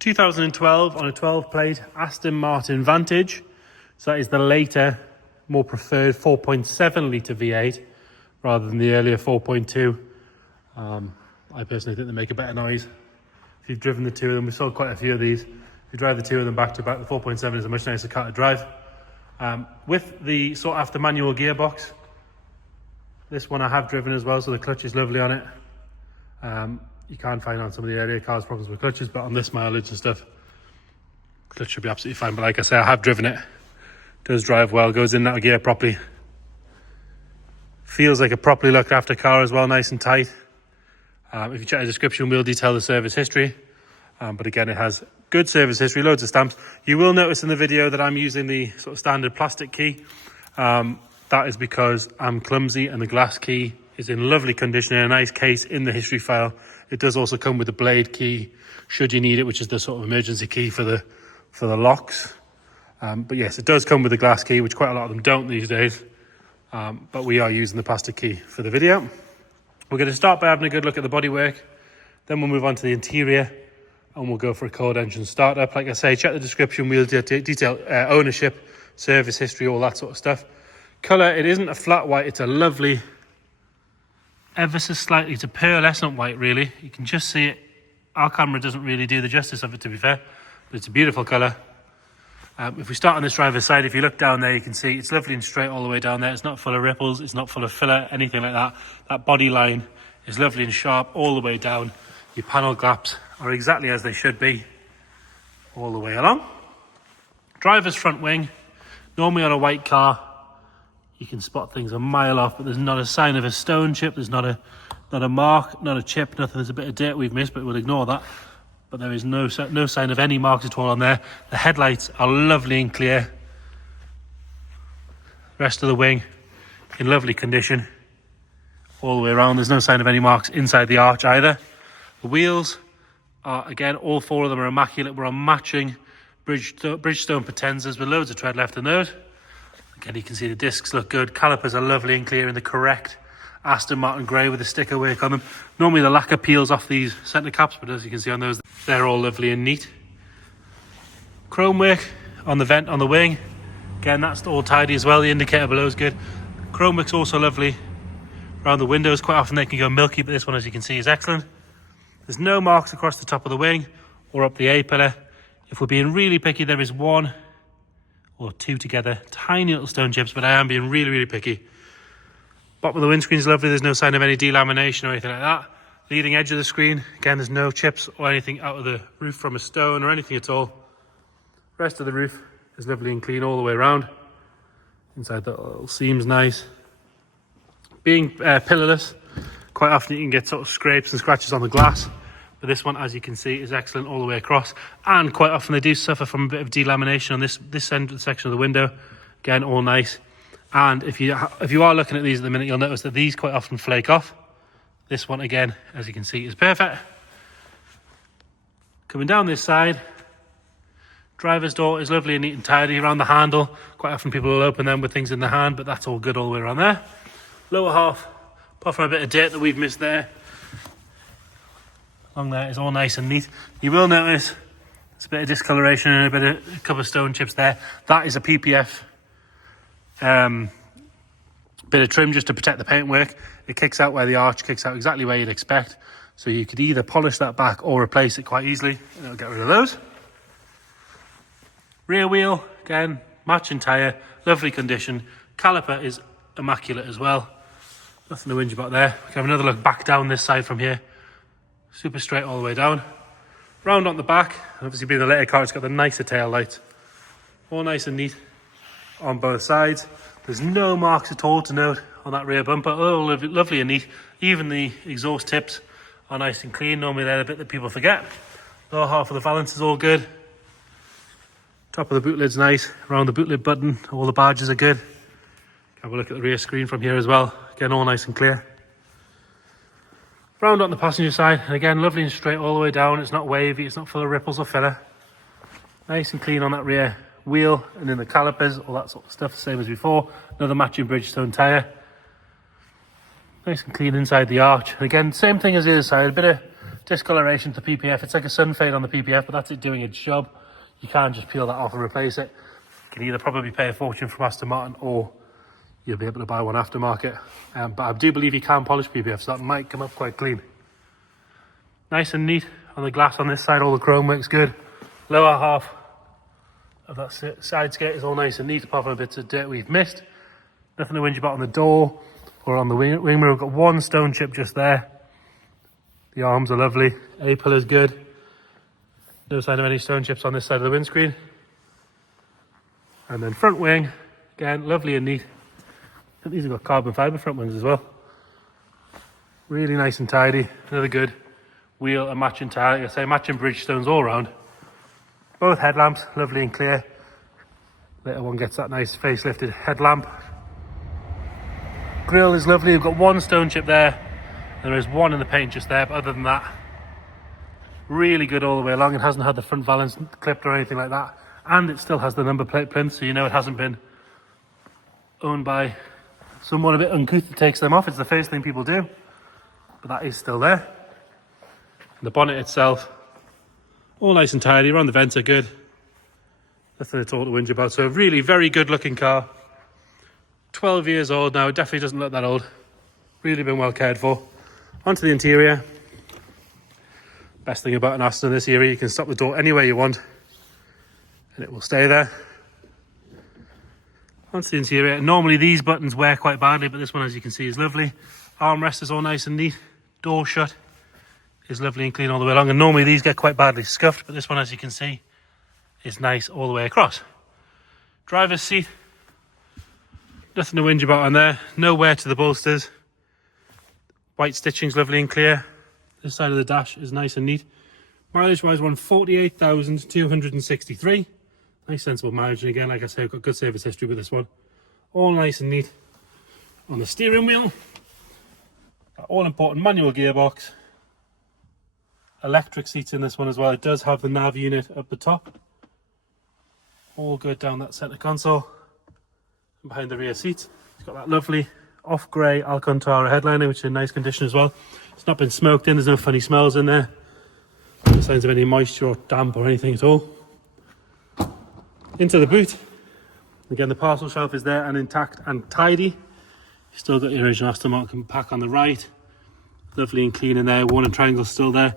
2012 on a 12 plate Aston Martin Vantage. So that is the later, more preferred 4.7 litre V8 rather than the earlier 4.2. I personally think they make a better noise. If you've driven the two of them, we sold quite a few of these. If you drive the two of them back to back, the 4.7 is a much nicer car to drive. With the sought after manual gearbox, this one I have driven as well, so the clutch is lovely on it. You can find on some of the earlier cars problems with clutches, but on this mileage and stuff, clutch should be absolutely fine. But like I say, I have driven it. Does drive well, goes in that gear properly. Feels like a properly looked after car as well, nice and tight. If you check the description, we'll detail the service history. But again, it has good service history, loads of stamps. You will notice in the video that I'm using the sort of standard plastic key. That is because I'm clumsy and the glass key is in lovely condition in a nice case in the history file. It does also come with the blade key, should you need it, which is the sort of emergency key for the locks. But yes, it does come with the glass key, which quite a lot of them don't these days. But we are using the plastic key for the video. We're going to start by having a good look at the bodywork. Then we'll move on to the interior and we'll go for a cold engine startup. Like I say, check the description. We'll detail ownership, service history, all that sort of stuff. Colour, it isn't a flat white. It's a lovely, ever so slightly, it's a pearlescent white, really. You can just see it. Our camera doesn't really do the justice of it, to be fair. But it's a beautiful colour. If we start on this driver's side, if you look down there, you can see it's lovely and straight all the way down there. It's not full of ripples. It's not full of filler, anything like that. That body line is lovely and sharp all the way down. Your panel gaps are exactly as they should be all the way along. Driver's front wing. Normally on a white car, you can spot things a mile off, but there's not a sign of a stone chip. There's not a mark, not a chip, nothing. There's a bit of dirt we've missed, but we'll ignore that. But there is no sign of any marks at all on there. The headlights are lovely and clear. Rest of the wing in lovely condition all the way around. There's no sign of any marks inside the arch either. The wheels are, again, all four of them are immaculate. We're on matching Bridgestone Potenzas with loads of tread left in those. Again, you can see the discs look good. Calipers are lovely and clear in the correct Aston Martin grey with the sticker work on them. Normally the lacquer peels off these centre caps, but as you can see on those, they're all lovely and neat. Chrome work on the vent on the wing. Again, that's all tidy as well. The indicator below is good. Chrome work's also lovely around the windows. Quite often they can go milky, but this one, as you can see, is excellent. There's no marks across the top of the wing or up the A-pillar. If we're being really picky, there is one or two together, tiny little stone chips, but I am being really, really picky. Bottom of the windscreen is lovely. There's no sign of any delamination or anything like that. Leading edge of the screen, again, there's no chips or anything out of the roof from a stone or anything at all. Rest of the roof is lovely and clean all the way around. Inside the little seam's nice. Being pillarless, quite often you can get sort of scrapes and scratches on the glass. But this one, as you can see, is excellent all the way across. And quite often they do suffer from a bit of delamination on this end of the section of the window. Again, all nice. And if you are looking at these at the minute, you'll notice that these quite often flake off. This one, again, as you can see, is perfect. Coming down this side, driver's door is lovely and neat and tidy around the handle. Quite often people will open them with things in the hand, but that's all good all the way around there. Lower half, apart from a bit of dirt that we've missed there, along there is all nice and neat. You will notice there's a bit of discoloration and a couple of stone chips there. That is a PPF bit of trim just to protect the paintwork. It kicks out where the arch kicks out, exactly where you'd expect. So you could either polish that back or replace it quite easily, and it'll get rid of those. Rear wheel, again, matching tyre, lovely condition. Caliper is immaculate as well. Nothing to whinge about there. We can have another look back down this side from here. Super straight all the way down. Round on the back, obviously being the later car, it's got the nicer tail lights. All nice and neat on both sides. There's no marks at all to note on that rear bumper. Oh, lovely and neat. Even the exhaust tips are nice and clean. Normally they're the bit that people forget. Lower half of the valance is all good. Top of the boot lid's nice. Around the boot lid button, all the badges are good. Have a look at the rear screen from here as well. Again, all nice and clear. Round on the passenger side, and again, lovely and straight all the way down. It's not wavy, it's not full of ripples or filler. Nice and clean on that rear wheel and in the calipers, all that sort of stuff, same as before. Another matching Bridgestone tyre. Nice and clean inside the arch. And again, same thing as the other side, a bit of discoloration to the PPF. It's like a sun fade on the PPF, but that's it doing its job. You can't just peel that off and replace it. You can either probably pay a fortune from Aston Martin, or you'll be able to buy one aftermarket. But I do believe you can polish PPF, so that might come up quite clean. Nice and neat on the glass on this side. All the chrome works good. Lower half of that side skirt is all nice and neat, apart from bits of dirt we've missed. Nothing to whinge about on the door or on the wing mirror. We've got one stone chip just there. The arms are lovely. A-pillar's good. No sign of any stone chips on this side of the windscreen. And then front wing, again, lovely and neat. I think these have got carbon fibre front wings as well. Really nice and tidy. Another good wheel and matching tyre. Like I say, matching Bridgestones all around. Both headlamps, lovely and clear. Later one gets that nice facelifted headlamp. Grille is lovely. We've got one stone chip there. There is one in the paint just there, but other than that, really good all the way along. It hasn't had the front valance clipped or anything like that. And it still has the number plate plinth, so you know it hasn't been owned by someone a bit uncouth that takes them off. It's the first thing people do, but that is still there. And the bonnet itself, all nice and tidy. Around the vents are good. Nothing at all to whinge about. So really very good looking car. 12 years old now. It definitely doesn't look that old. Really been well cared for. Onto the interior. Best thing about an Aston this area, you can stop the door anywhere you want and it will stay there. Onto the interior. Normally these buttons wear quite badly, but this one, as you can see, is lovely. Armrest is all nice and neat. Door shut is lovely and clean all the way along. And normally these get quite badly scuffed, but this one, as you can see, is nice all the way across. Driver's seat. Nothing to whinge about on there. No wear to the bolsters. White stitching's lovely and clear. This side of the dash is nice and neat. Mileage-wise, we're on 48,263. Nice sensible mileage. And again, like I say, I've got good service history with this one. All nice and neat. On the steering wheel, all-important manual gearbox. Electric seats in this one as well. It does have the nav unit up the top. All good down that centre console. And behind the rear seats, it's got that lovely off-grey Alcantara headliner, which is in nice condition as well. It's not been smoked in, there's no funny smells in there. No signs of any moisture or damp or anything at all. Into the boot. Again, the parcel shelf is there and intact and tidy. You've still got the original Aston Martin pack on the right. Lovely and clean in there. Warning triangle still there.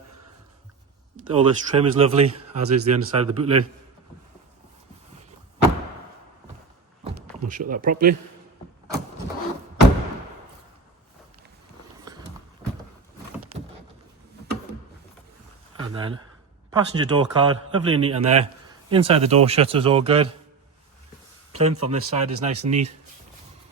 All this trim is lovely, as is the underside of the boot lid. I'll shut that properly. And then passenger door card, lovely and neat in there. Inside the door shutters all good. Plinth on this side is nice and neat.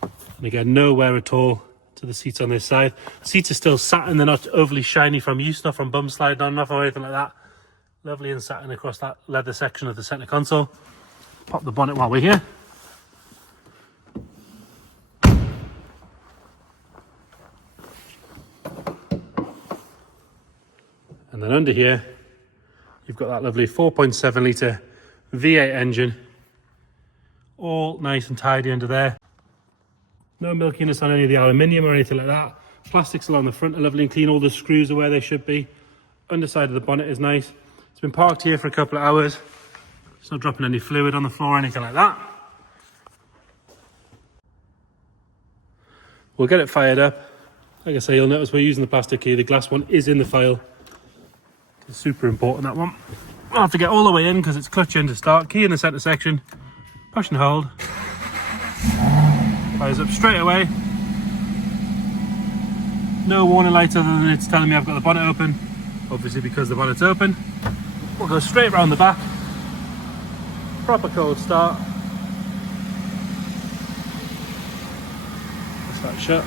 And again, no wear at all to the seats on this side. The seats are still satin, they're not overly shiny from use, not from bum sliding on, nothing or anything like that. Lovely and satin across that leather section of the centre console. Pop the bonnet while we're here. And then under here, you've got that lovely 4.7 litre V8 engine. All nice and tidy under there. No milkiness on any of the aluminium or anything like that. Plastics along the front are lovely and clean. All the screws are where they should be. Underside of the bonnet is nice. It's been parked here for a couple of hours. It's not dropping any fluid on the floor or anything like that. We'll get it fired up. Like I say, you'll notice we're using the plastic key. The glass one is in the file. It's super important, that one. I'll have to get all the way in because it's clutch in to start. Key in the centre section. Push and hold. Fires up straight away. No warning light other than it's telling me I've got the bonnet open. Obviously because the bonnet's open. We'll go straight round the back. Proper cold start. That's that shut.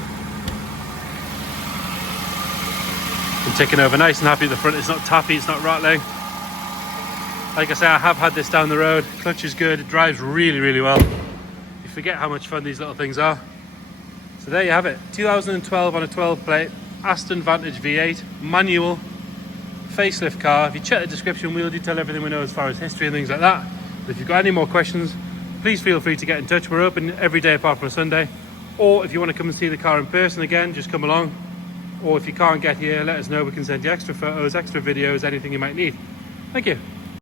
I'm ticking over nice and happy at the front. It's not tappy, it's not rattling. Like I say, I have had this down the road. Clutch is good, it drives really, really well. You forget how much fun these little things are. So there you have it. 2012 on a 12 plate, Aston Vantage V8, manual, facelift car. If you check the description, we'll detail everything we know as far as history and things like that. But if you've got any more questions, please feel free to get in touch. We're open every day apart from a Sunday. Or if you want to come and see the car in person again, just come along. Or if you can't get here, let us know. We can send you extra photos, extra videos, anything you might need. Thank you.